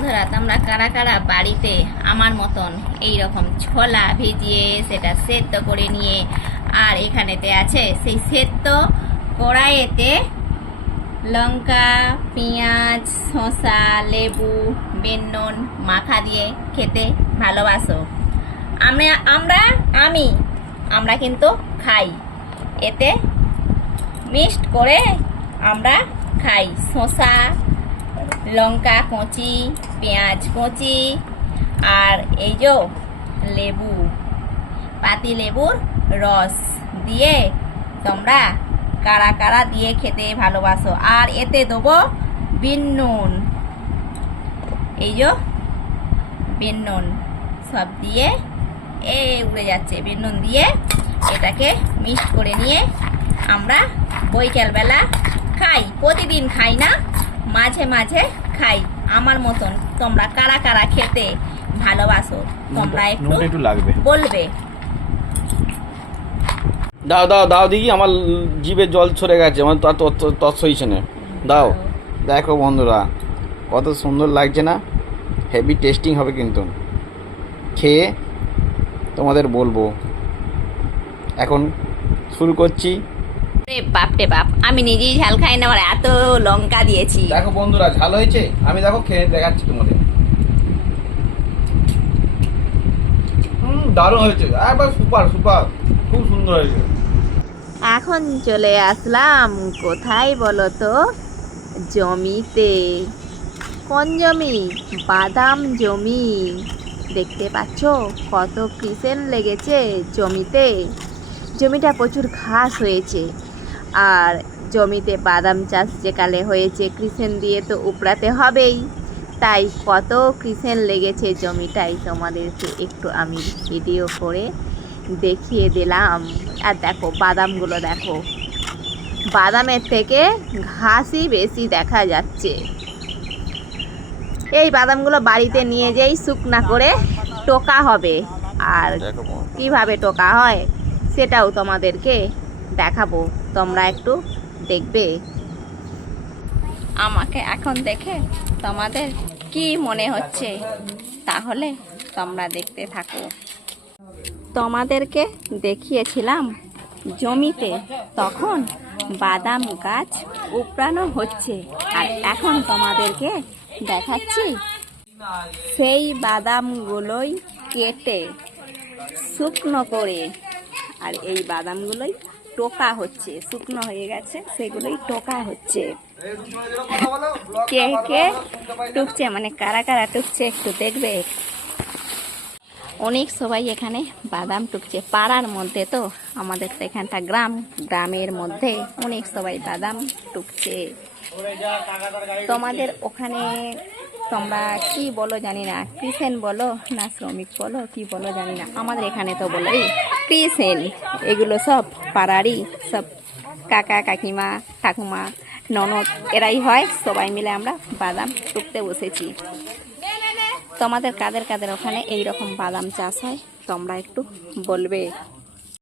বন্ধুরা, তোমরা কারা কারা বাড়িতে আমার মতন এই রকম ছোলা ভিজিয়ে সেটা সেদ্ধ করে নিয়ে আর এখানেতে আছে সেই সেদ্ধ কড়াইতে লঙ্কা, পেঁয়াজ, শসা, লেবু, বেনন মাখা দিয়ে খেতে ভালোবাসো? আমরা কিন্তু খাই। এতে মিক্সড করে আমরা খাই। শসা, লঙ্কা কচি, পেঁয়াজ কচি, আর এই যে লেবু, পাতি লেবুর রস দিয়ে তোমরা কারা কারা দিয়ে খেতে ভালোবাসো? আর এতে দেবো বিন নুন, এই যে বিন নুন সব দিয়ে উড়ে যাচ্ছে। বিন নুন দিয়ে এটাকে মিক্সড করে নিয়ে আমরা বৈকালবেলা খাই। প্রতিদিন খাই না, মাঝে মাঝে খাই। আমার মতন তোমরা কারা কারা খেতে ভালোবাসো? তোমরা একটু লাগবে বলবে। দাও দাও দাও দেখি, আমার জিভে জল ছড়ে গেছে, আমার তৎ সইছে না। দাও। দেখো বন্ধুরা, কত সুন্দর লাগছে না? হেভি টেস্টিং হবে কিন্তু। খেয়ে তোমাদের বলবো। এখন শুরু করছি। বাপরে বাপ, আমি নিজেই ঝাল খাই না, আমার এত লঙ্কা দিয়েছি। দেখো বন্ধুরা, ঝাল হয়েছে। আমি দেখো খেয়ে দেখাচ্ছি তোমাদের। দারুণ হয়েছে, একবার সুপার সুপার, খুব সুন্দর হয়েছে। এখন চলে আসলাম কোথায় বলো তো? জমিতে। কোন জমি? বাদাম জমি। দেখতে পাচ্ছ কত কিসেন লেগেছে জমিতে। জমিটা প্রচুর ঘাস হয়েছে, আর জমিতে বাদাম চাষ যেকালে হয়েছে কৃষেন দিয়ে তো উপড়াতে হবেই, তাই কত কৃষেন লেগেছে জমিটাই তোমাদেরকে একটু আমি ভিডিও করে দেখিয়ে দিলাম। আর দেখো বাদামগুলো, দেখো বাদামের থেকে ঘাসই বেশি দেখা যাচ্ছে। এই বাদামগুলো বাড়িতে নিয়ে যেই শুকনা করে টোকা হবে, আর কিভাবে টোকা হয় সেটাও তোমাদেরকে দেখাবো। তোমরা একটু দেখবে। আমাকে এখন দেখে তোমাদের কি মনে হচ্ছে? তাহলে তোমরা দেখতে থাকো। তোমাদেরকে দেখিয়েছিলাম জমিতে তখন বাদাম গাছ উপড়ানো হচ্ছে, আর এখন তোমাদেরকে দেখাচ্ছি সেই বাদামগুলোই কেটে শুকনো করে, আর এই বাদামগুলোই টোকা হচ্ছে। শুকনো হয়ে গেছে, সেগুলোই টোকা হচ্ছে। কে কে টুকছে, মানে কারা কারা টুকছে একটু দেখবে। অনেক সবাই এখানে বাদাম টুকছে। পাড়ার মধ্যে তো, আমাদের তো এখানটা গ্রামের মধ্যে অনেক সবাই বাদাম টুকছে। তোমাদের ওখানে তোমরা কি বলো জানি না, কৃষেন বলো না শ্রমিক বলো, কি বলো জানি না। আমাদের এখানে তো বলে কৃষেন। এগুলো সব পাড়ারই, সব কাকা কাকিমা ঠাকুমা ননদ এরাই হয়। সবাই মিলে আমরা বাদাম টুকতে বসেছি। তোমাদের কাদের কাদের ওখানে এই রকম বাদাম চাষ হয় তোমরা একটু বলবে।